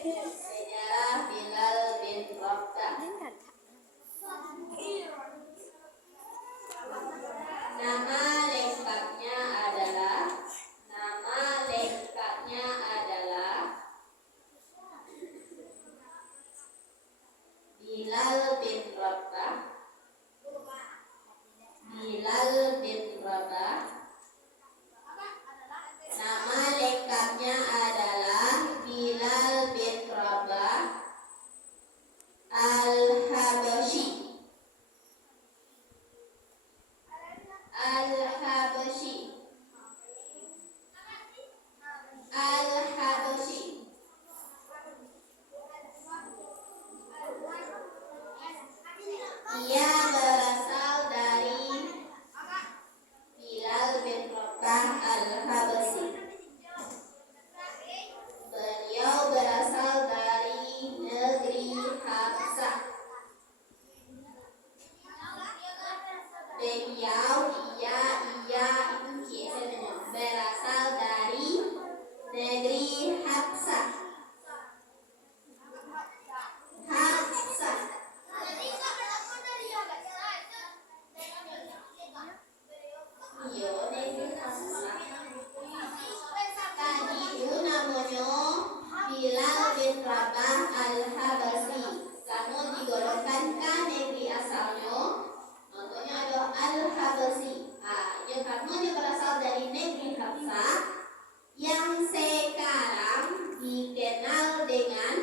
Sejarah Bilal bin Rabah. Nama lengkapnya adalah Bilal bin Rabah. Bilal bin Rabah. Nama lengkapnya adalah Bilal bin Rabah Al-Habasyi. Al-Habasyi. Al-Habasyi. Ia berasal dari Bilal bin Rabah Al-Habasyi. Beliau berasal dari negeri Habsah. Beliau berasal dari negeri Habsah. Habsah. Tadi namanya Bilal bin Rabah Al-Habasyi. Karena digolongkan ke negeri asalnya, contohnya ada Al-Habasyi. Karena dia berasal dari negeri Habsah yang sekarang dikenal dengan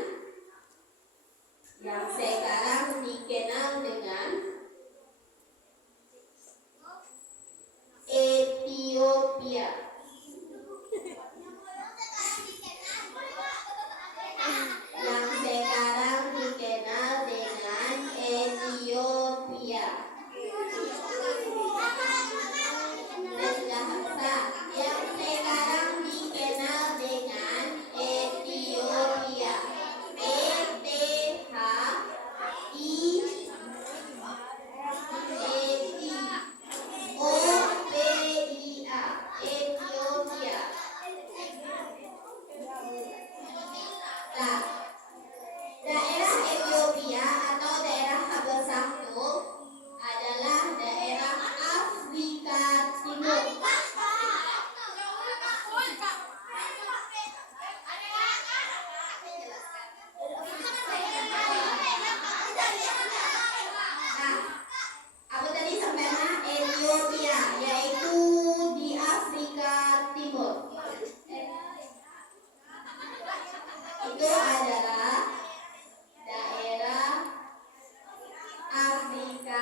Ethiopia. Yang sekarang dikenal dengan Ethiopia. Negara Habsah yang sekarang dikenal dengan Ethiopia. Ethiopia. Ethiopia. Nah, daerah Ethiopia atau daerah Habasah itu adalah daerah Afrika Timur. Apa tadi sampai mana? Ethiopia, yaitu di Afrika Timur. Itu adalah daerah Afrika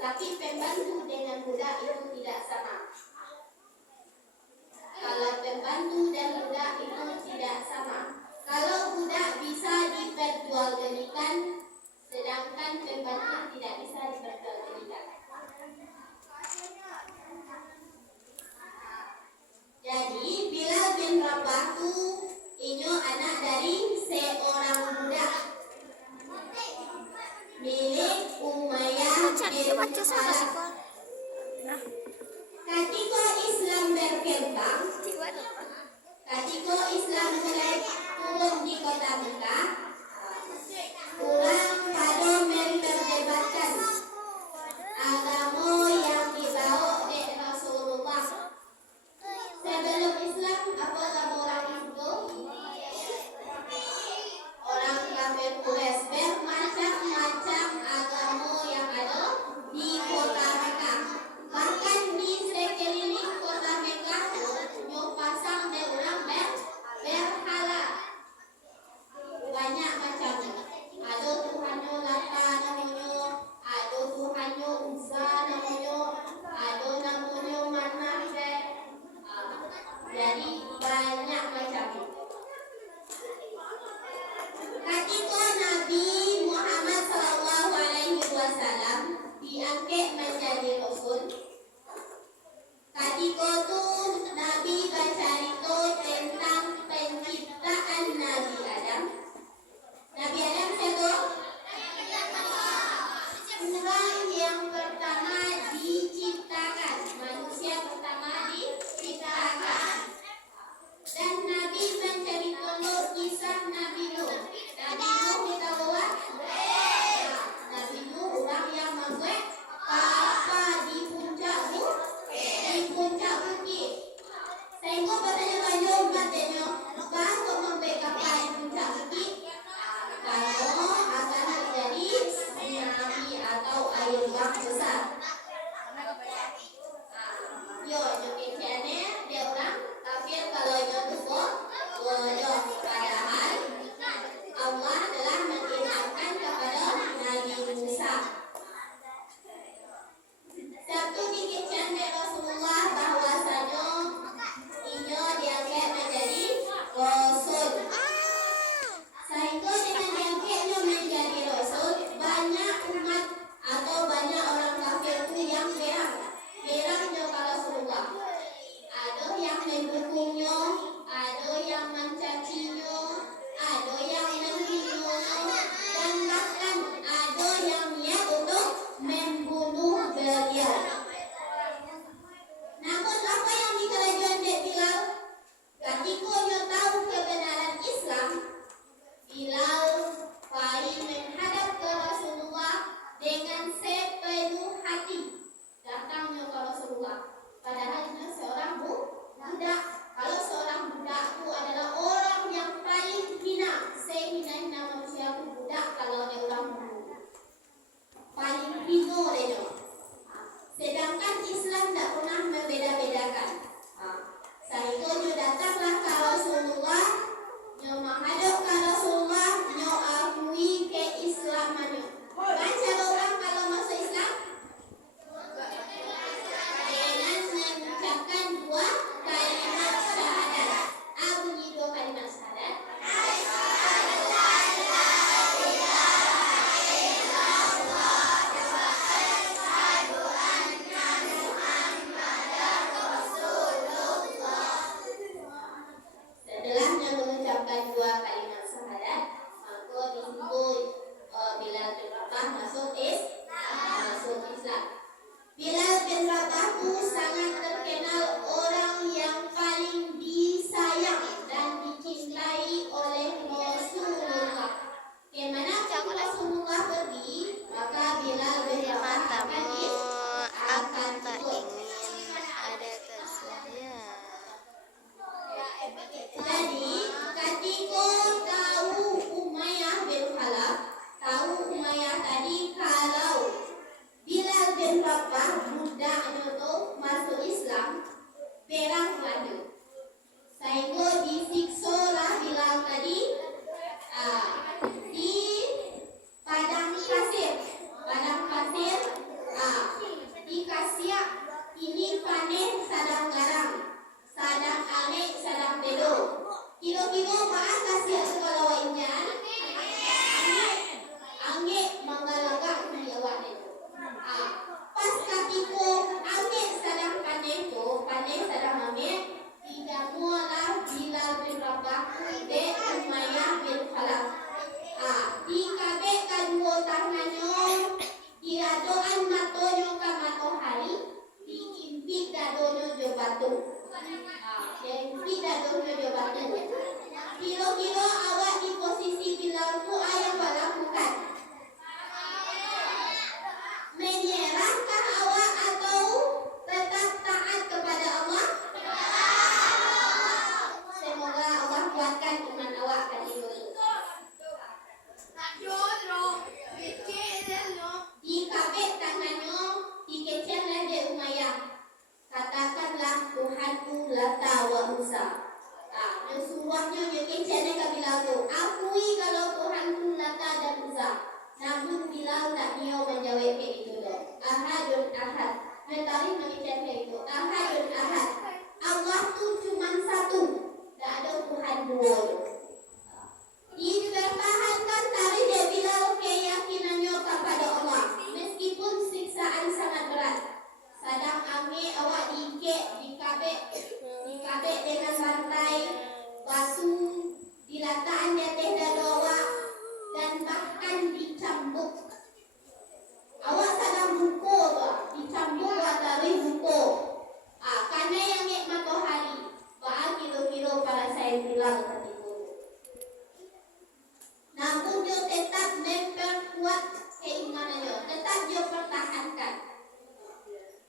tapi pembantu dengan budak itu tidak sama. Kalau pembantu dan budak itu tidak sama. Kalau budak bisa diperjualbelikan, sedangkan pembantu tidak bisa diperjualbelikan. Jadi Bilal bin Rabah itu anak dari seorang budak milik Umayyah bin Khalaf. Ketika Islam berkembang, ketika Islam mulai turun di kota Mekah, orang pada memperdebatkan agama yang dibawa oleh Rasulullah. Sebelum Islam, apa agama orang itu? Orang kafir Quraisy. Bermacam-macam agama yang ada di kota Mekah. Bahkan di sekeliling kota Mekah itu pasang orang berhala. Banyak macamnya. Ada Tuhannya Lata namanya, ada Tuhannya Uzza namanya, ada namanya Manaf. Jadi banyak macamnya. Ketika Nabi Muhammad SAW diangkat menjadi Rasul, ketika itu Nabi bercerita tentang penciptaan Nabi Adam. Nabi Adam siapa? Orang yang pertama diciptakan, manusia pertama diciptakan. Dan Nabi menceritakan kisah Nabi Nuh. Nabi Nuh kita bawa. Nabi Nuh orang yang membuat apa di puncak bukit. Sehingga bertanya-tanya umatnya, bahawa membuat apa di puncak bukit? Kalau akan terjadi tsunami atau air yang besar. Yo, jogetnya dia orang kafir kalau itu tuh bodoh. Padahal Allah telah mengingatkan kepada Nabi Musa. Satu dikisahkan dari Rasulullah bahwasanya ia diangkat menjadi Rasul. Sehingga dengan diangkatnya menjadi Rasul, banyak umat atau banyak orang kafir itu yang berangnya ke Rasulullah. Ada yang mendukungnya, ada yang mencacinya, ada yang menghinanya, dan bahkan ada yang niat untuk membunuh beliau. Namun apa yang dikelajuan Bilal? Ketika dia tahu kebenaran Islam, Bilal paling menghadap ke Rasulullah dengan sepenuh hati. Datangnya ke Rasulullah. Padahal dia seorang budak. Kalau seorang budak itu adalah orang yang paling hina. Sehina-hina manusia itu budak kalau dia orang budak. Paling hina dia. Sedangkan Islam tidak pernah membeda-bedakan. Sehingga dia datanglah ke Rasulullah. Dia menghadap ke Rasulullah. Dia akui keislamannya. Kan cara orang kalau masuk Islam? Dengan mengucapkan dua kalimat syahadat. Bunyi dua kalimat syahadat. Setelahnya mengucapkan dua kalimat syahadat, maka disebut Bilal bin Rabah masuk Islam. Bilal bin Rabah itu sangat terkenal orang yang paling disayang dan dicintai oleh Rasulullah. Kemana Rasulullah pergi, maka Bilal bin Rabah akan ikut. Jadi ketika tahu Umayyah bin Khalaf, tadi kalau Bilal bin Rabah budaknya itu masuk Islam, perang madu. Sehingga disiksa lah Bilal tadi di padang pasir. sadang garang, sadang ange sadang bedo. Kilo-kilo maan kasih sekolah wainjan. Ange manggalaga di awak itu. Pas katiko ange sadang paneto, pane sadang ange. Tidak mualah Bilal bin Rabah de Umayyah bin Khalaf. Di kabe kadua tangannya, iradoan matonyo ka matohari, diimpik dadonyo jo batu. Diimpik dadonyo jo batu. Kilo-kilo awak di posisi Bilal ku ayah lakukan. Menyerahkah awak atau tetap taat kepada Allah? Semoga Allah kuatkan iman awak kali ini. Di kabeh tangannya dikecilkan de Umayyah. Katakanlah Tuhanku Lata wa Uzza. Semuanya dikecilkan ke Bilal tu. Akui kalau Tuhanku Lata dan Uzza. Namun Bilal tak dia menjawab itu doh. Ahadun ahad. Mentari mengecilkan itu. Ahadun ahad. Allah tu cuma satu. Tak ada Tuhan dua. Dipertahankan tali de Bilal keyakinannya kepada Allah. Meskipun siksaan sangat berat. Sadang ange awak dikabek dengan bantai, batu, diletakkan di atas dada awak dan bahkan dicambuk. Awak sadang buku tu, dicambuk atau buku. Karena yang ngek matahari, kilo-kilo para saya Bilal ketika. Namun dia tetap memperkuat keimanannya, tetap dia pertahankan.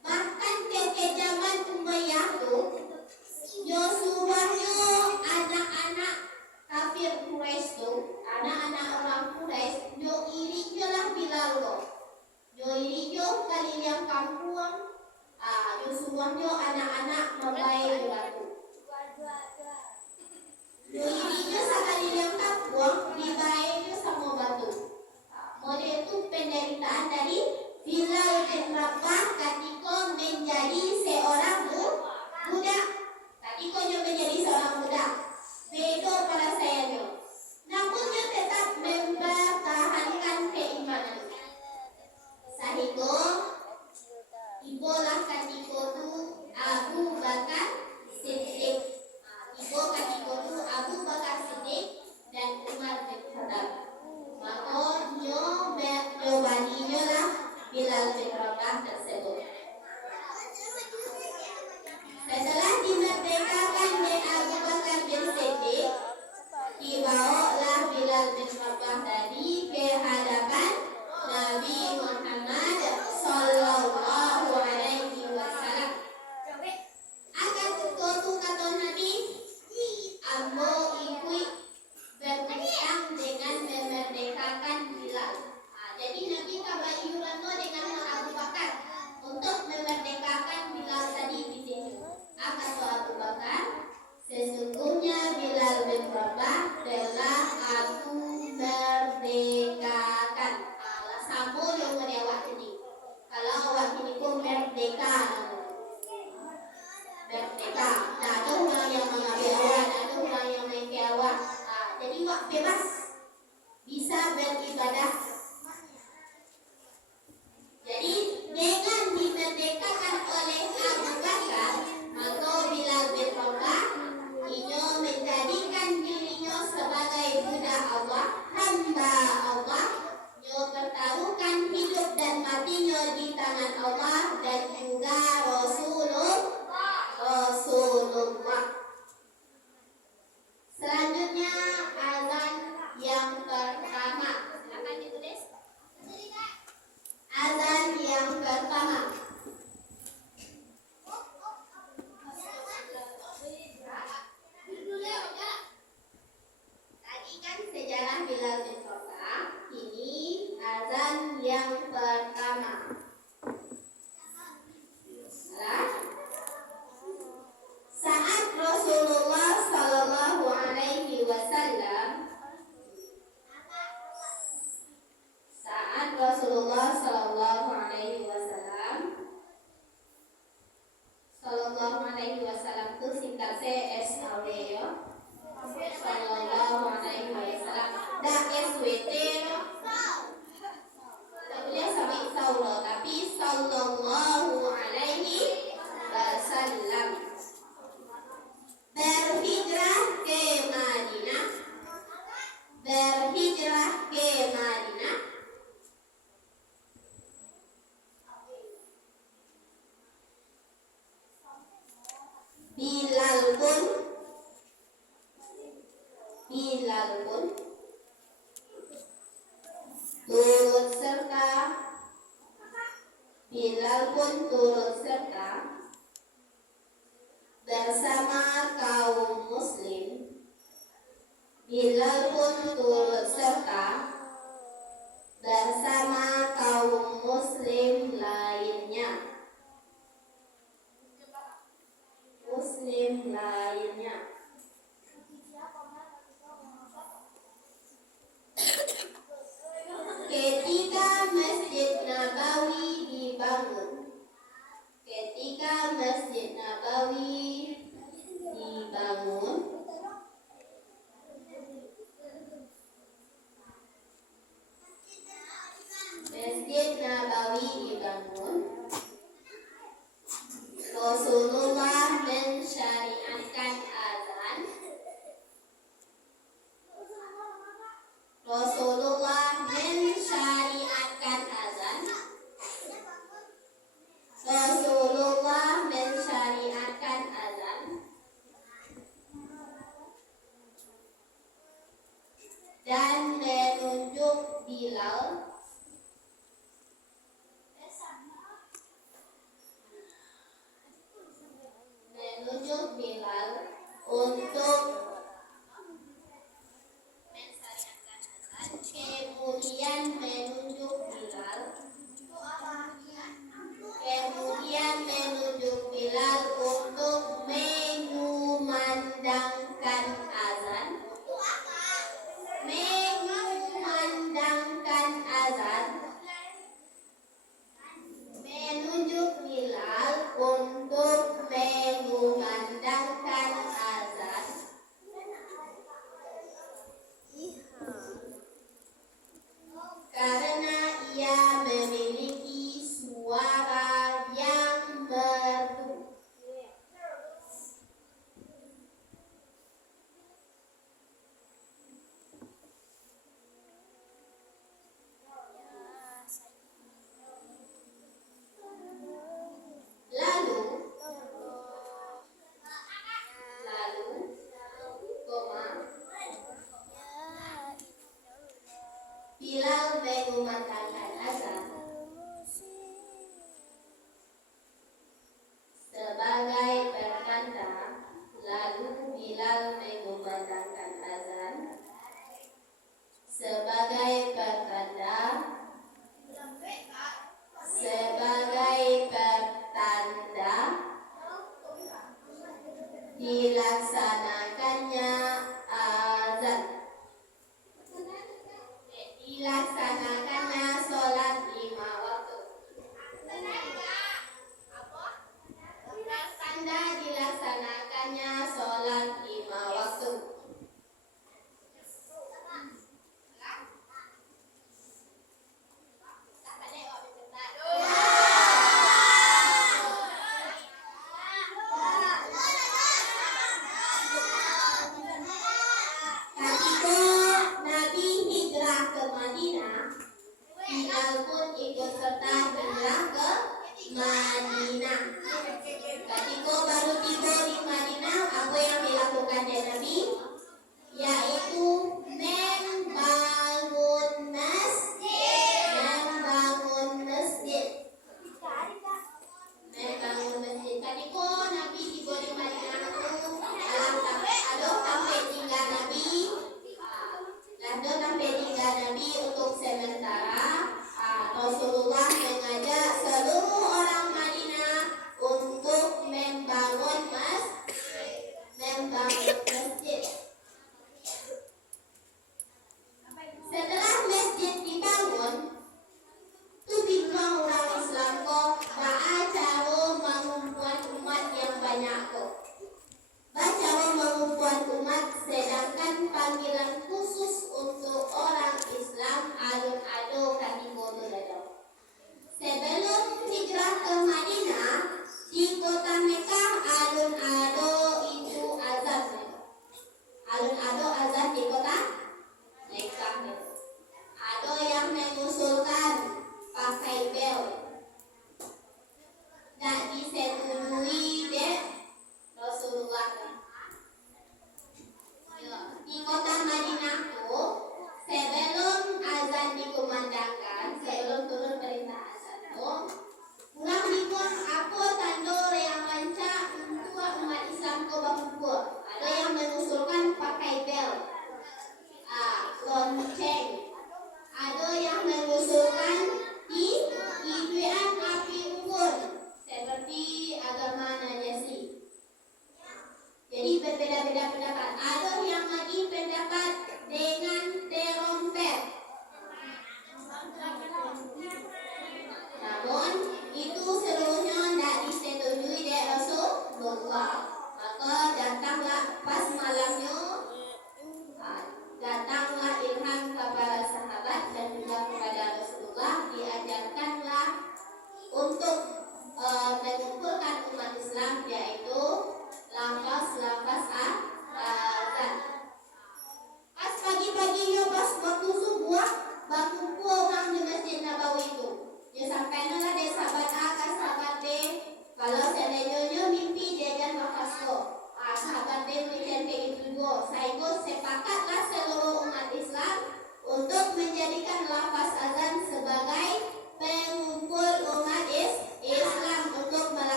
Bahkan ke zaman Umayyah tu, Yosuahnya anak-anak kafir Quraisy tu, anak-anak orang Quraisy, dia irinya lah Bilal tu. Dia irinya kali yang kampung, Yosuahnya anak-anak membayar batu. Irinya sekali yang kampung, dibayarnya sama batu. Model itu penderitaan dari Bilal bin Rabah ketika menjadi seorang budak. Ketika dia menjadi seorang budak, beda para sayanya. Namun dia tetap mempertahankan keimanan. Sehingga ibulah ketika itu Abu Bakar Siddiq. Ibu ketika itu Abu Bakar Siddiq dan Umar bin Khattab. Maka dia baninya lah Bilal bin Rabah. Bilal pun turut serta bersama kaum muslim. Bilal pun turut serta bersama kaum muslim lainnya. Ketika Masjid Nabawi dibangun. Rasulullah mensyariatkan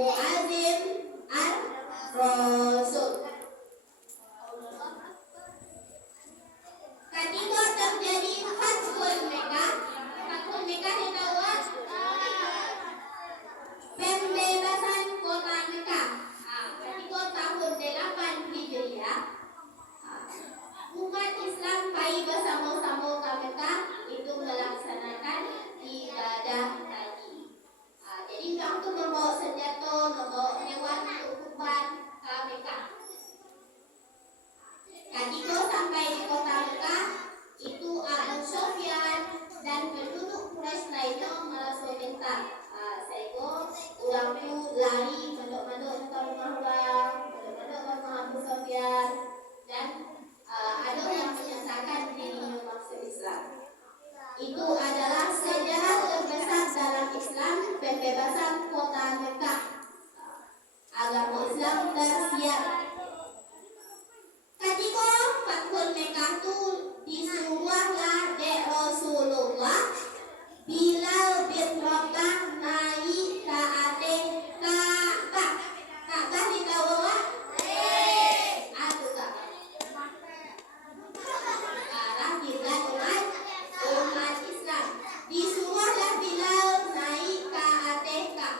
muadzin ar-rasul. Ketika terjadi Fathul Mekah dibawa pembebasan kota Mekah. Ketika tahun 8 Hijriah, umat Islam pergi bersama-sama ke Mekah itu melaksanakan ibadah haji. Jadi orang tu membawa senjata, membawa hewan untuk kurban ke Mekah. Ketika sampai di kota Mekah, itu Abu Sufyan dan penduduk Quraisy lainnya merasa minta. Sehingga orang tu lari mendok-mendok ke rumah orang, mendok-mendok ke rumah Abu Sufyan, dan ada yang menyatakan dirinya masuk Islam. Itu adalah sejarah terbesar dalam Islam, pembebasan kota Mekah. Agama Islam tersiar. Ketika Fathul Mekah itu disuruhlah oleh Rasulullah Bilal bin Rabah naik ke atas Ka'bah. Ka'bah ditahu tak? Ada tak? Sekarang Bilal umat Islam disuruhlah Bilal naik ke atas Ka'bah.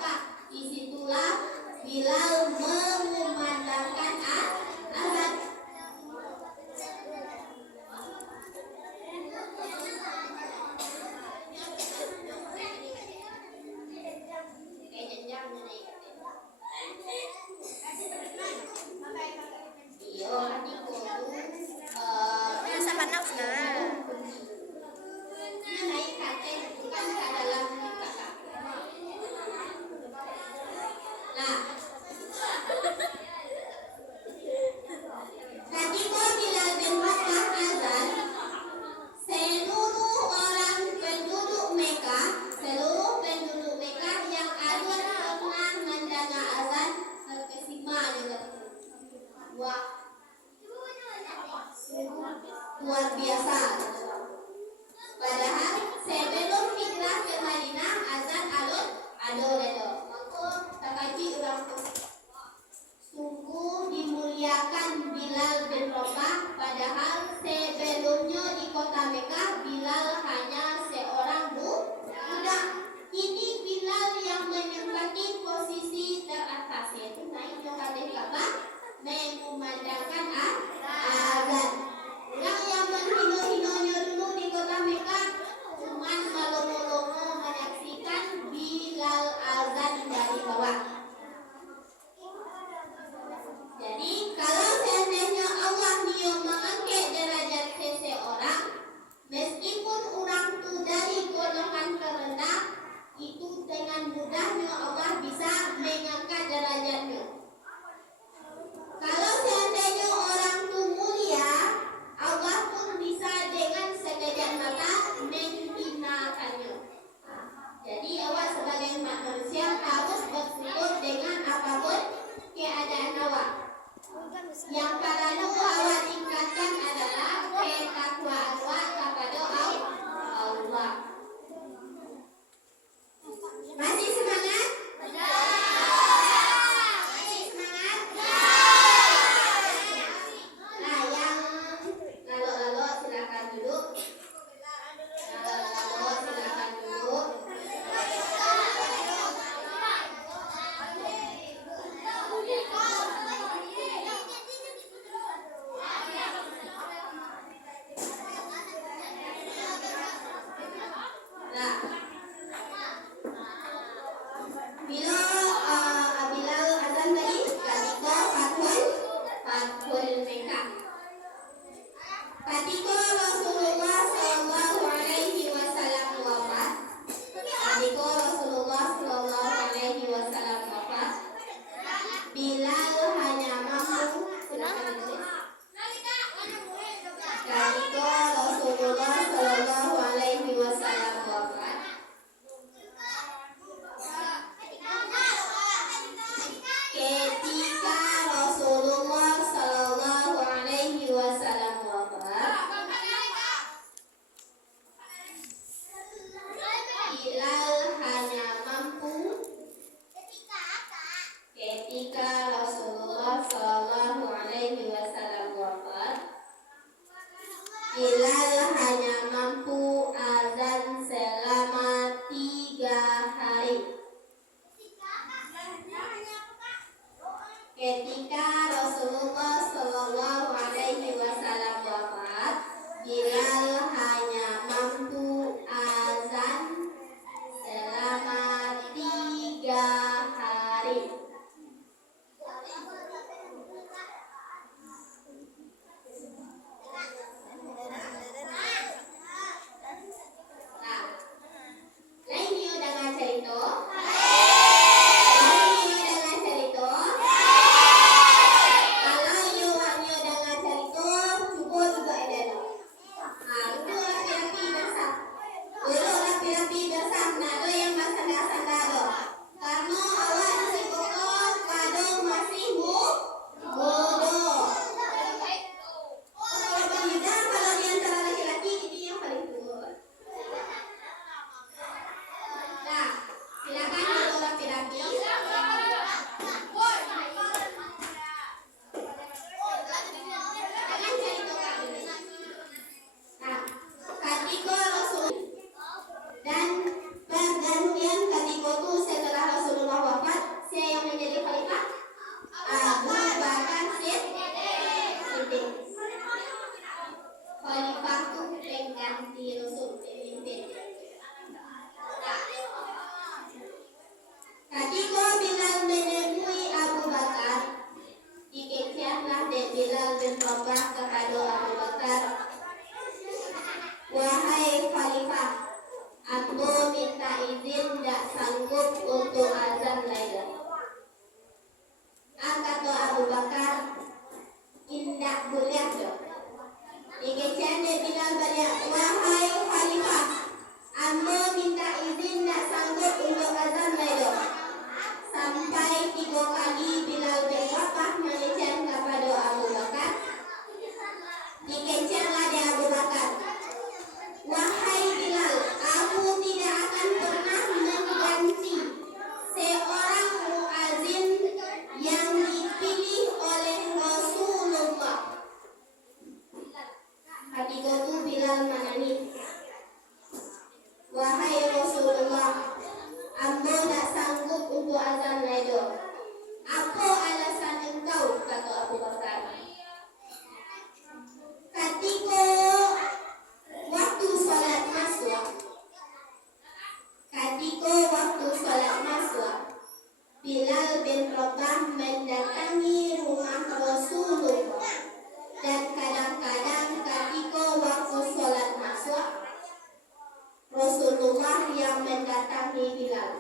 yang mendatangi Bilal.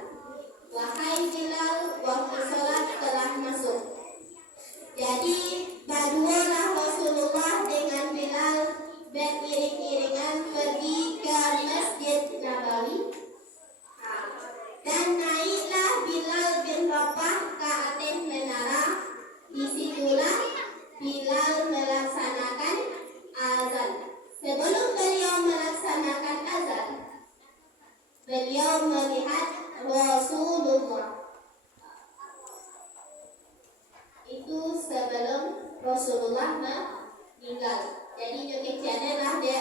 Wahai Bilal, waktu sholat telah masuk. Jadi berdualah Rasulullah dengan Bilal beriring-iringan pergi ke Masjid Nabawi. Dan naiklah Bilal bin Rabah ke atas menara. Disitulah Bilal melaksanakan azan. Sebelum beliau melaksanakan azan, beliau melihat Rasulullah. Itu sebelum Rasulullah meninggal. Jadi nyukicanalah dia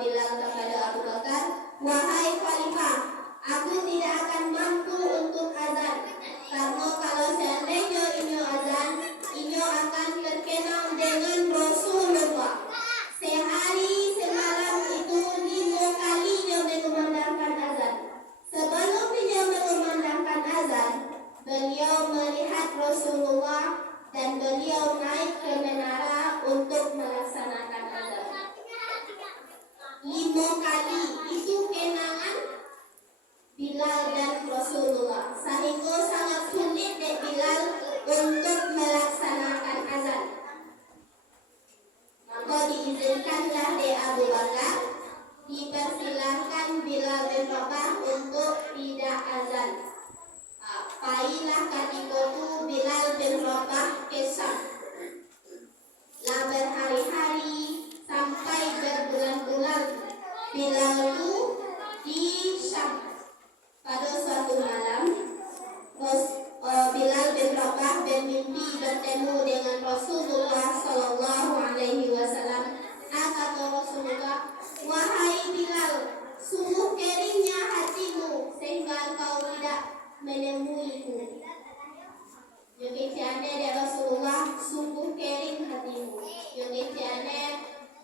bilang kepada Abu Bakar, wahai Khalifah, aku tidak akan mampu untuk azan, karena kalau seandainya inyo azan, inyo akan terkenal dengan Rasulullah. Sehari semalam itu 5 kali inyo mengumandangkan azan. Sebelum inyo mengumandangkan azan, beliau melihat Rasulullah dan beliau naik ke menara untuk melaksanakan azan. 5 kali itu kenangan Bilal dan Rasulullah, sehingga sangat sulit dek Bilal untuk melaksanakan azan. Maka diizinkanlah dek Abu Bakar, dipersilahkan Bilal bin Rabah untuk tidak azan. Pailah ketika itu Bilal bin Rabah kesah. Lah berhari-hari sampai berbulan-bulan Bilal itu di Syam. Pada suatu malam Bilal bin Rabah bermimpi bertemu dengan Rasulullah Sallallahu Alaihi Wasallam. Kata Rasulullah, wahai Bilal, sungguh keringnya hatimu sehingga engkau tidak menemuiku. Yogyakarta dari Rasulullah, sungguh kering hatimu. Yogyakarta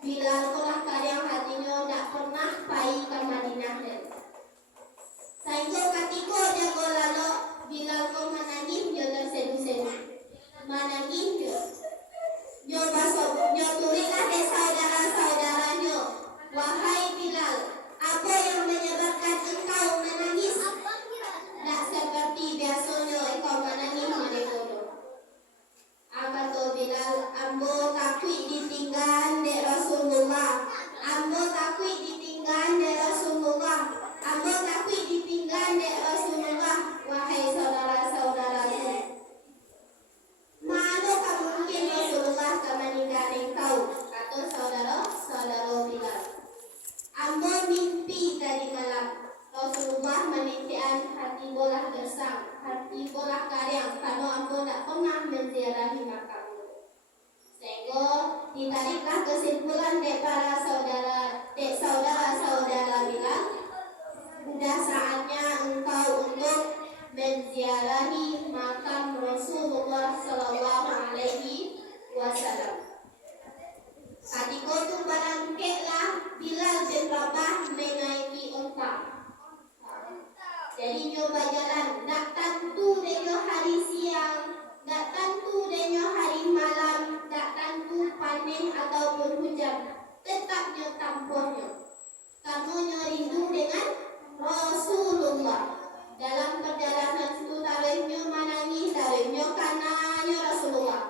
Bilal telah kadang hatinya tidak pernah pergi ke Madinah. Sehingga ketika dia lalu Bilal kau menangis, dia terseduh-seduh. Menangis dia. Dia tulislah ke saudara-saudaranya, wahai Bilal, apa yang menyebabkan engkau menangis? Tak seperti biasanya engkau menangis mereka. Kata Bilal, ambo takut ditinggal dari Rasulullah. Ambo takut ditinggal dari Rasulullah. Ambo takut ditinggal dari Rasulullah. Wahai saudara-saudaraku, manakah mungkin Rasulullah akan meninggal engkau? Kata saudara-saudara Bilal. Ambo mimpi tadi malam Rasulullah meninggikan hati bola gersang, hati bola karyang, karena ambo tak pernah menziarahi makam. Sehingga ditariklah kesimpulan dek para saudara-saudara Bilal, sudah saatnya engkau untuk menziarahi makam Rasulullah Sallallahu Alaihi Wasallam. Ketika itu berangkatlah Bilal bin Rabah menaiki unta. Jadi nyoba jalan, tak tentu denyo hari siang, tak tentu denyo hari malam, tak tentu panen ataupun hujan, tetapnya tampohnya. Kamu rindu dengan Rasulullah. Dalam perjalanan itu taruhnya menangis, taruhnya kananya Rasulullah.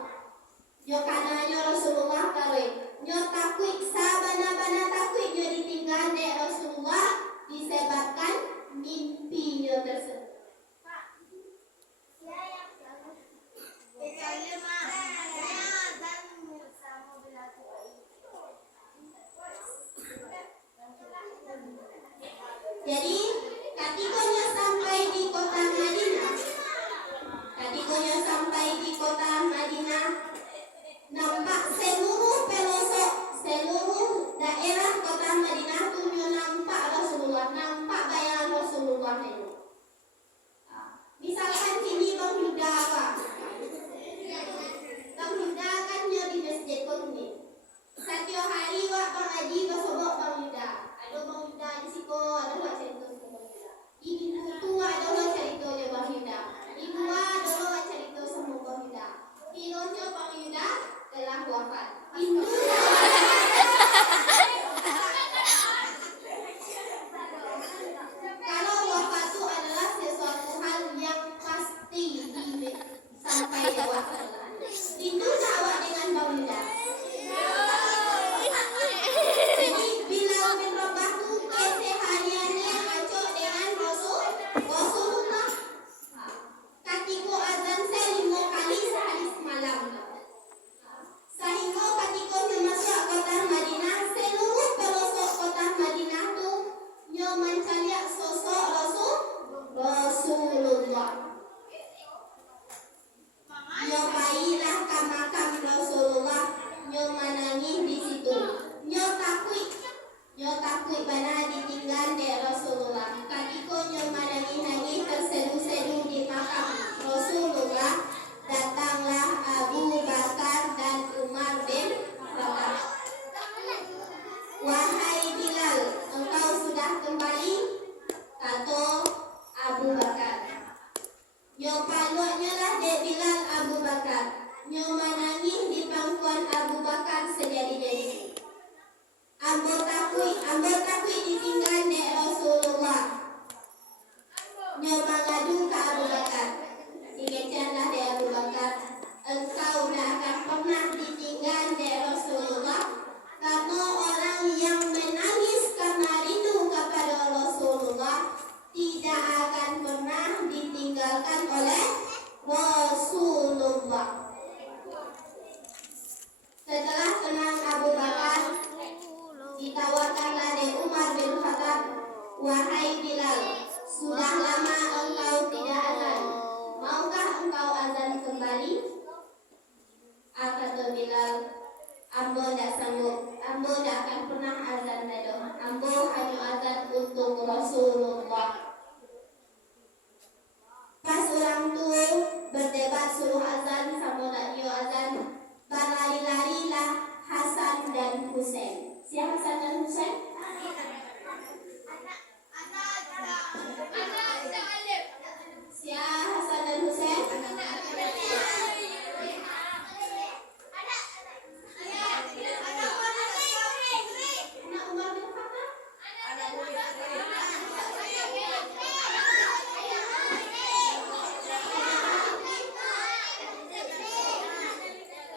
Yo kananya Rasulullah taruh. Yo takut sabana-bana takut yo ditinggal dek Rasulullah disebabkan mimpinya tersebut. Jadi ketikanya sampai di kota Madinah, nampak seluruh pelosok, seluruh daerah kota Madinah tuh nampak Rasulullah, nampak bayangan Rasulullah itu. Misalkan sini Bang Yuda apa? Bang Yuda kan di masjid ini. Setiap hari Bang Haji bersobok Bang Yuda. Ada Bang Yuda di situ, ada macam itu. Rasulullah ketika azan saya 5 kali sehari semalam. Sehingga ketika masuk kota Madinah, seluruh pelosok kota Madinah tu nyo mencari sosok Rasulullah. Nyo bayilah ke makam Rasulullah, nyo menangis di situ. Nyo takut bana ditinggal de Rasulullah. Ketika nyo menangis tersedu-sedu di makam Rasulullah, datanglah Abu Bakar dan Umar bin Khattab. Wahai Bilal, engkau sudah kembali? Kata Abu Bakar. Nyo paluknya lah de Bilal Abu Bakar. Nyo menangis di pangkuan Abu Bakar sejadi-jadi. Ambo takut ditinggal de Rasulullah. Nyo mengadu ke Abu Bakar. Dikecanlah de Abu Bakar. Engkau tidak akan pernah ditinggal de Rasulullah. Karena orang yang menangis karena rindu kepada Rasulullah tidak akan pernah ditinggalkan oleh Rasulullah. Setelah tenang Abu Bakar, ditawarkanlah de Umar bin Khattab. Wahai Bilal, sudah lama engkau tidak azan. Maukah engkau azan kembali? Kata Bilal, ambo tidak sanggup. Ambo tidak akan pernah azan dado. Ambo hanya azan untuk Rasulullah. Pas orang tu berdebat suruh azan sama nak dia azan, berlari-larilah Hasan dan Husain. Siapa Hasan dan Husain? Siapa Hasan dan Husain? Anak Umar bin Khattab?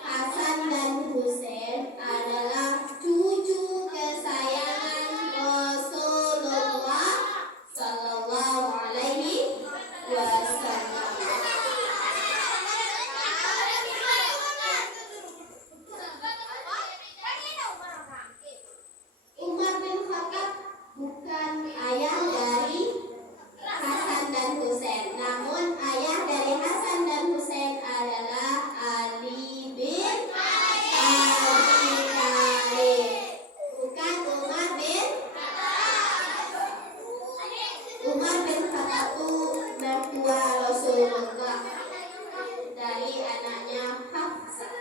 Hasan dan Husain adalah cucu kesayangan Rasulullah Sallallahu Alaihi Wasallam. Umar bin Khattab bukan ayah dari Hasan dan Husain, namun ayah dari Hasan dan Husain adalah Ali bin Abi Thalib, bukan Umar bin Khattab itu mertua Rasulullah dari anaknya Hafsah.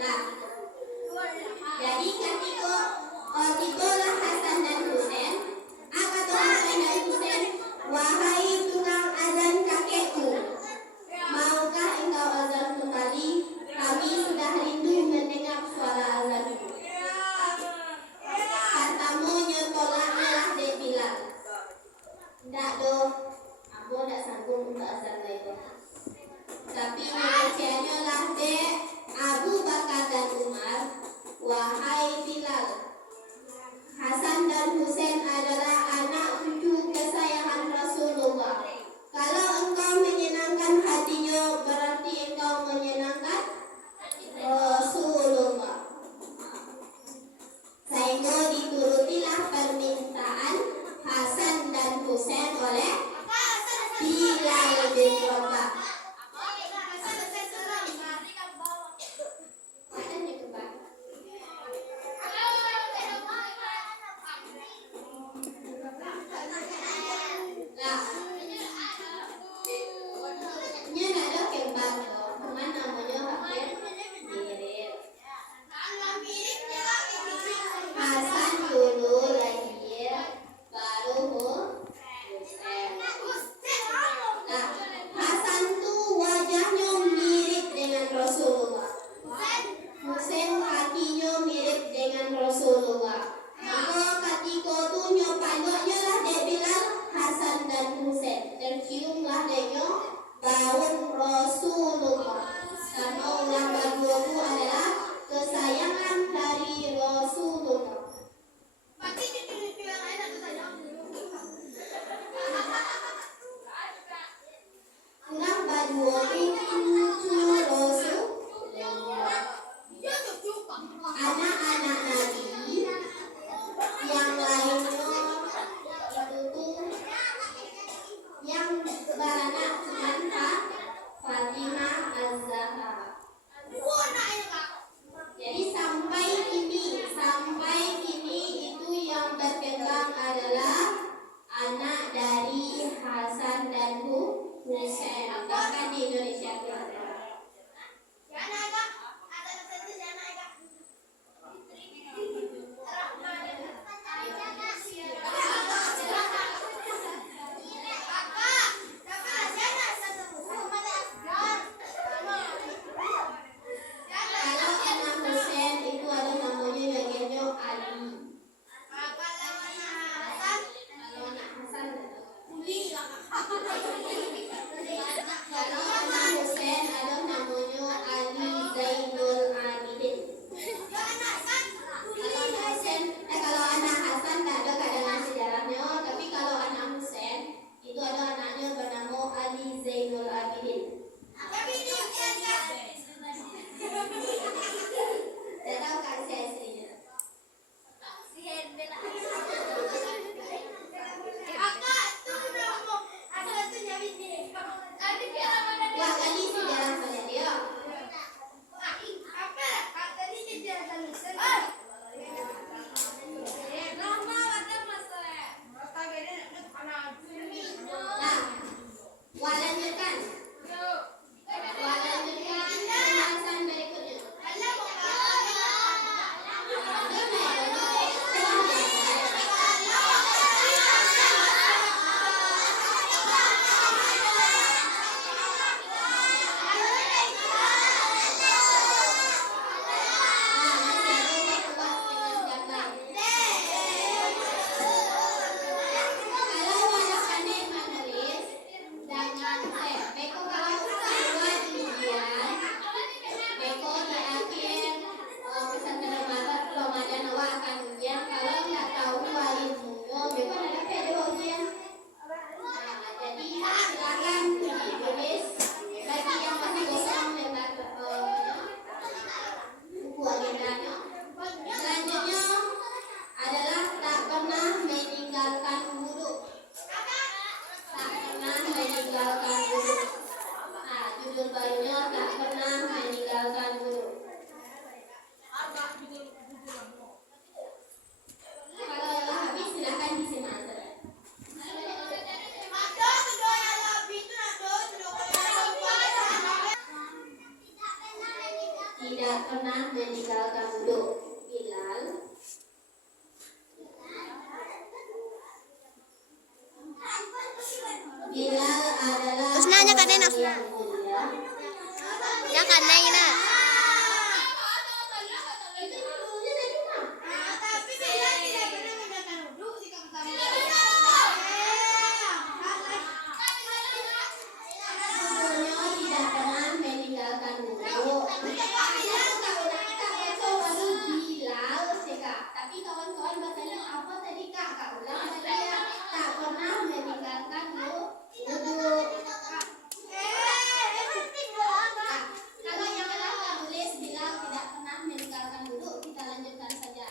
Nah, jadi ketikalah Hasan dan Husain, kata Hasan dan Husain, wahai tukang azan kakekku, maukah engkau azan kembali? Kami sudah rindu mendengar suara azanmu. Katamu nyotolaknya lah de Bilal. Tidak doh, aku tidak sanggup untuk azan lagi. Tapi nyocanya lah de Abu Bakar dan Umar. Wahai Bilal, Hasan dan Husain adalah anak cucu kesayangan Rasulullah. Kalau engkau menyenangkan hatinya, berarti engkau menyenangkan Rasulullah. Sehingga diturutilah permintaan Hasan dan Husain oleh Bilal bin Rabah. meninggalkan wudhu. Bilal adalah Usnanya kan enak, orang yang mulia. ya kan Naina. Tidak pernah meninggalkan wudhu. Bilal sih kak, tapi kawan-kawan bahasanya apa tadi kak? Kak ulang tadi ya. Tak pernah meninggalkan wudhu. Kalau yang adalah tulis Bilal tidak pernah meninggalkan wudhu, kita lanjutkan saja.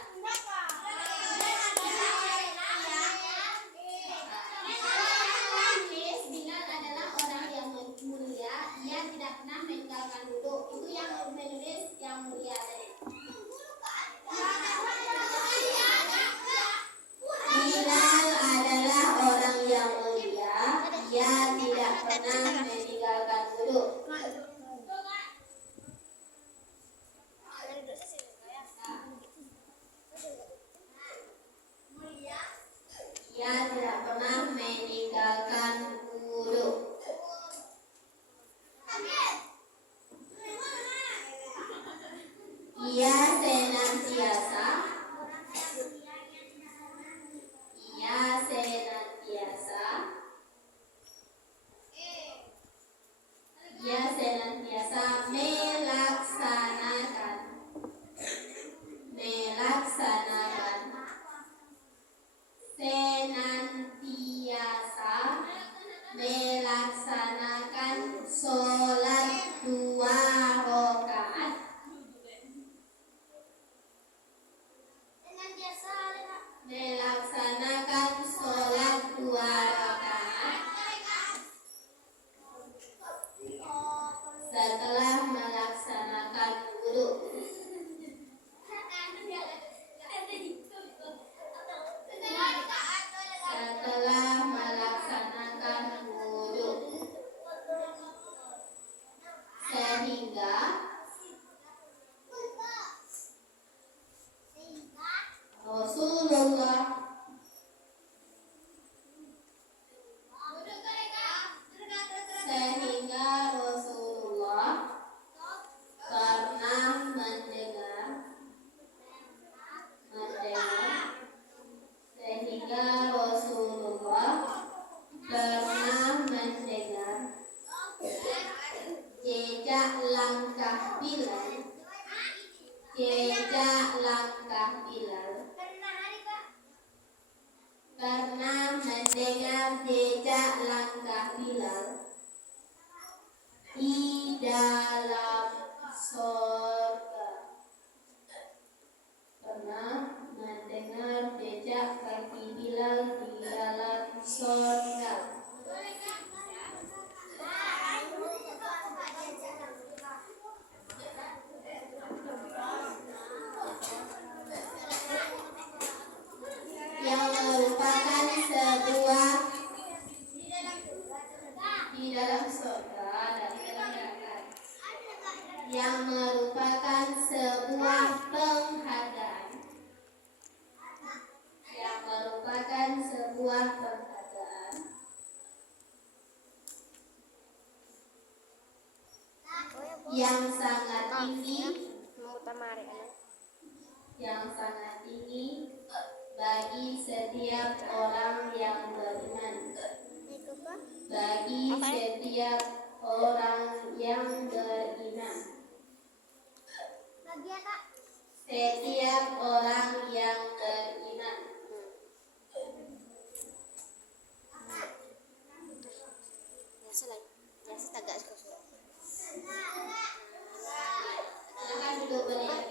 Tulis Bilal adalah orang yang mulia, ia tidak pernah meninggalkan wudhu. Itu yang menulis yang mulia tadi. Bilal adalah orang yang mulia, ia tidak pernah meninggalkan wudhu. Ia tidak pernah meninggalkan wudhu. Ia senantiasa melaksanakan sholat 2 rakaat. Melaksanakan sholat 2 rakaat setelah melaksanakan wudhu. Setelah melaksanakan wudhu, sehingga Rasulullah pernah mendengar jejak langkah Bilal. Pernah mendengar jejak langkah Bilal di dalam surga. Pernah mendengar jejak kaki Bilal di dalam surga. Yang merupakan sebuah di dalam surga dan di dalam neraka. Yang merupakan sebuah penghargaan. Yang sangat tinggi bagi setiap orang yang beriman. Setiap orang yang beriman. Silakan duduk balik.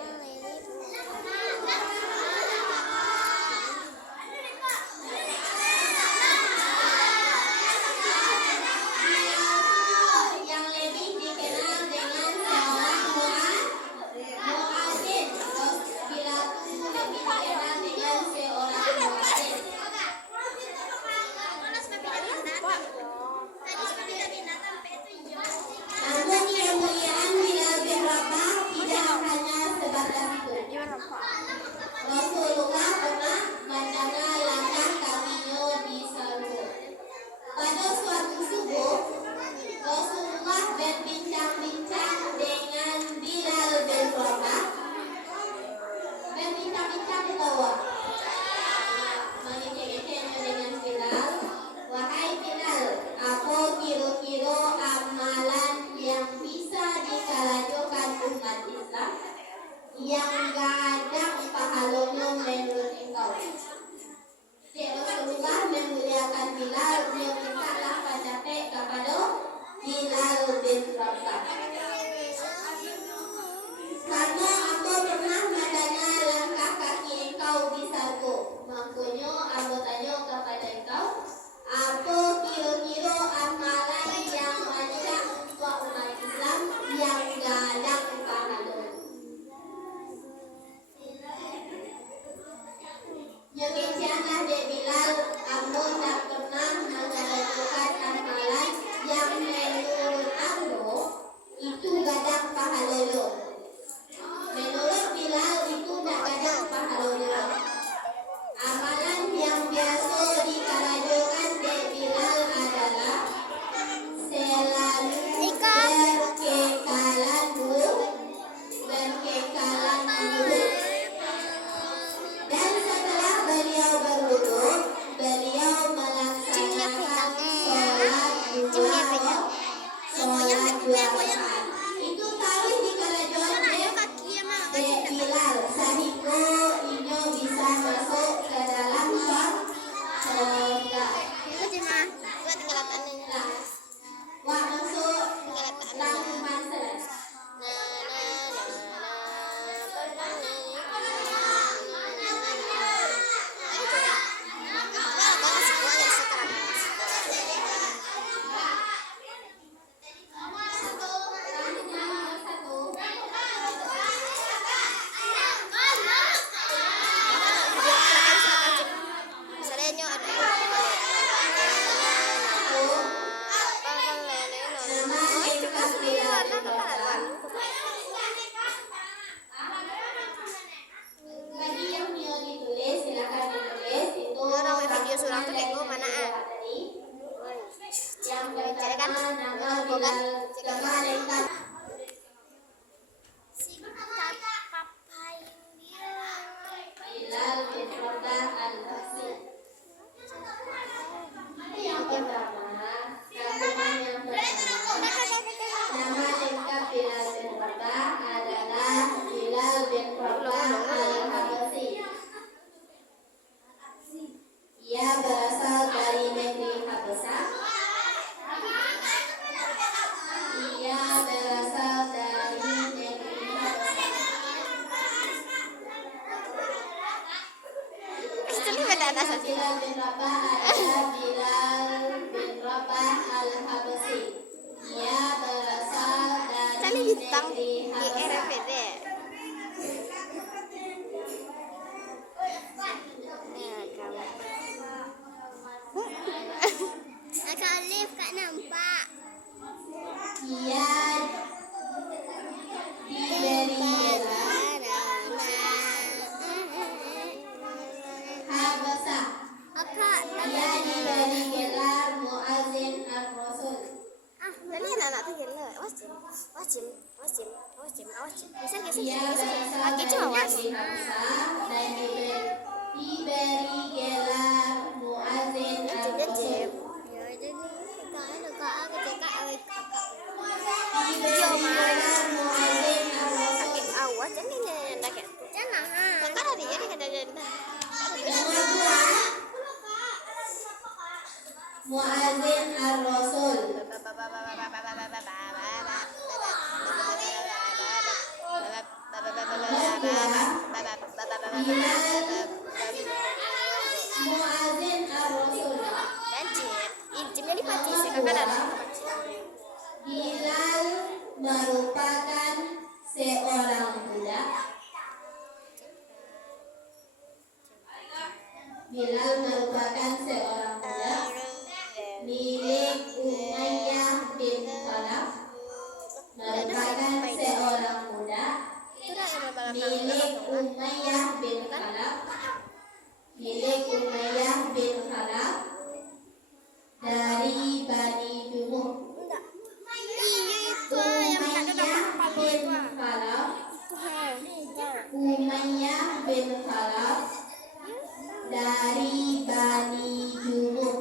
Yang lebih dikenal dengan seorang muadzin. Bilal lebih dikenal dengan seorang muadzin. Rasulullah pernah mendengar langkah kakinya di sargo. Pada suatu subuh, Rasulullah berbincang-bincang dengan Bilal bin Rabah. Berbincang-bincang di bawah. Mengecek-ngeceknya dengan Bilal. Wahai Bilal, apa kira-kira amalan yang bisa dikalajukan umat Islam yang gadang pahalanya menurut engkau? Rasulullah memuliakan Bilal, dia mintalah pendapat kepada Bilal bin Rabah. Karena aku pernah mendengar langkah kaki engkau di sargo, makanya aku tanya kepada engkau, apa kira-kira amalan yang banyak untuk umat Islam yang gadang pahalanya? Nyekecianlah de Bilal, amun tak pernah mengadakan amalan yang menurut aku itu gadang pahalanya. Menurut Bilal itu tak gadang pahalanya. Amalan yang biasa dikalajukan de Bilal adalah selalu berkekalan wudhu. Dan setelah beliau berwudu, beliau melaksanakan sholat dua rakaat. Itu tahu dikalajukan de Bilal sehingga inyo bisa masuk ke dalam surga. Wah masuk rangkuman seles. Bagi yang mau ditulis silakan ditulis itu. Video sulang tuh kayak gue mana ah? Yang pertama nama Bilal Kemalinkan. Bilal bin Rabah al-Basri. Yang pertama, kandungan yang pertama, nama lengkap Bilal bin Rabah adalah Bilal bin Rabah al-Habasyi. Ia berasal dari negeri Habasah. Ia berasal dari negeri Habasah. Bilal bin Rabah adalah Bilal bin Rabah al-Habasyi. Ia berasal dari negeri Habasah. Alif Kak nampak. Ia diberi gelar Habasah. Ia diberi gelar Muazzin ar-Rasul. Tadi anak tuh gila. Wajib. Bisa nggak sih? Ia berasal dari negeri Habasah dan diberi gelar Muazzin ar-Rasul. Muazzin ar-Rasul. Muazzin ar-Rasul. Bilal merupakan seorang budak. Bilal merupakan seorang budak milik Umayyah bin Khalaf. Merupakan seorang budak milik milik Umayyah bin Khalaf, milik Umayyah bin Khalaf dari Bani Jumuh. Iya itu yang ada dapat palu bin itu. Khalaf, Umayyah bin Khalaf dari Bani Jumuh,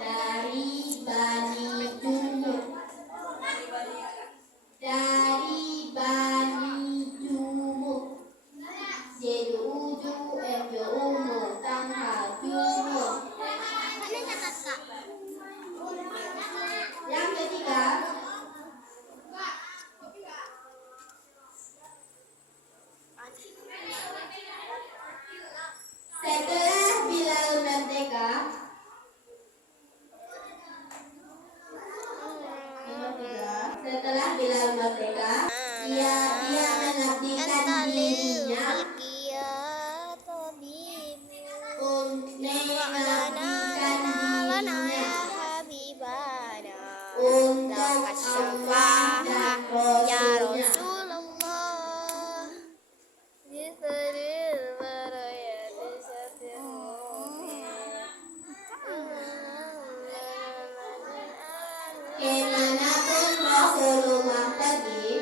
dari Bani Jumuh, dari Bani Jumuh. Jeduju Jumu Tangha Jumuh. Yang ketiga, setelah Bilal merdeka, setelah Bilal merdeka, dia mengabdikan dirinya mengabdikan dirinya untuk Allah dan ya Rasulnya. Rasulullah. Kemanapun Rasulullah pergi,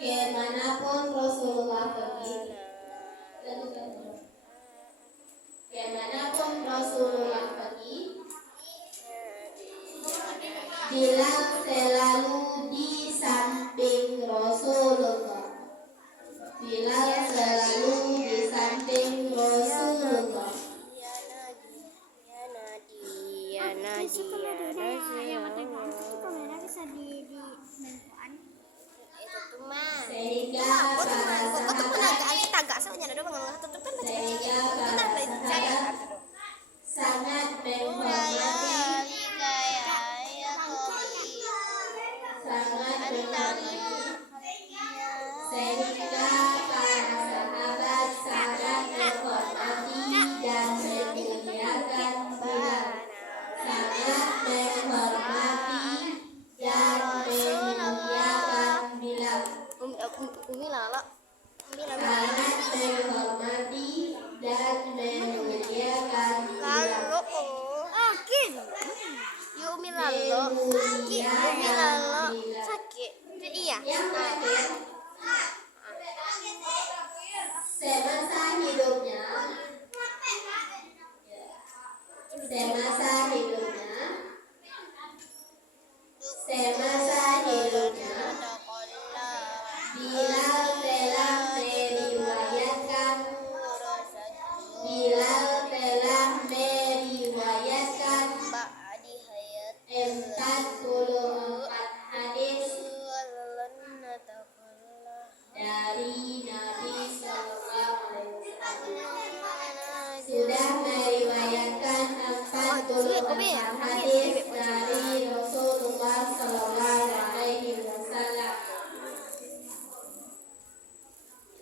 kemanapun Rasulullah pergi, kemanapun Rasulullah pergi, Bilal selalu di samping Rasulullah. Bilal selalu di samping Rasulullah. Ya Nadi. Kamera bisa di bentukan. Itu tuh mah. Sehingga para Kok tuh sahabat, kita agak soalnya ada bangun tutup kan baca sehingga kita para belajar ya. sahabat sangat menghormati, sangat menghormati, sehingga para sahabat sangat menghormati dan memuliakan Bilal, sangat menghormati dan memuliakan Bilal, Umi lala. sangat menghormati dan memuliakan Bilal, Lalu akin. Yo Umi lalo. Umi lalo sakit. Iya. Yang terakhir, semasa hidupnya, semasa hidupnya, semasa hidupnya, Bilal telah meriwayatkan, Bilal telah meriwayatkan 44 hadis dari Nabi Sallallahu Alaihi Wasallam. Sudah meriwayatkan 44 hadis dari Rasulullah Sallallahu Alaihi Wasallam.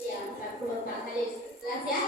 Ya, 44 hadis. Jelas ya?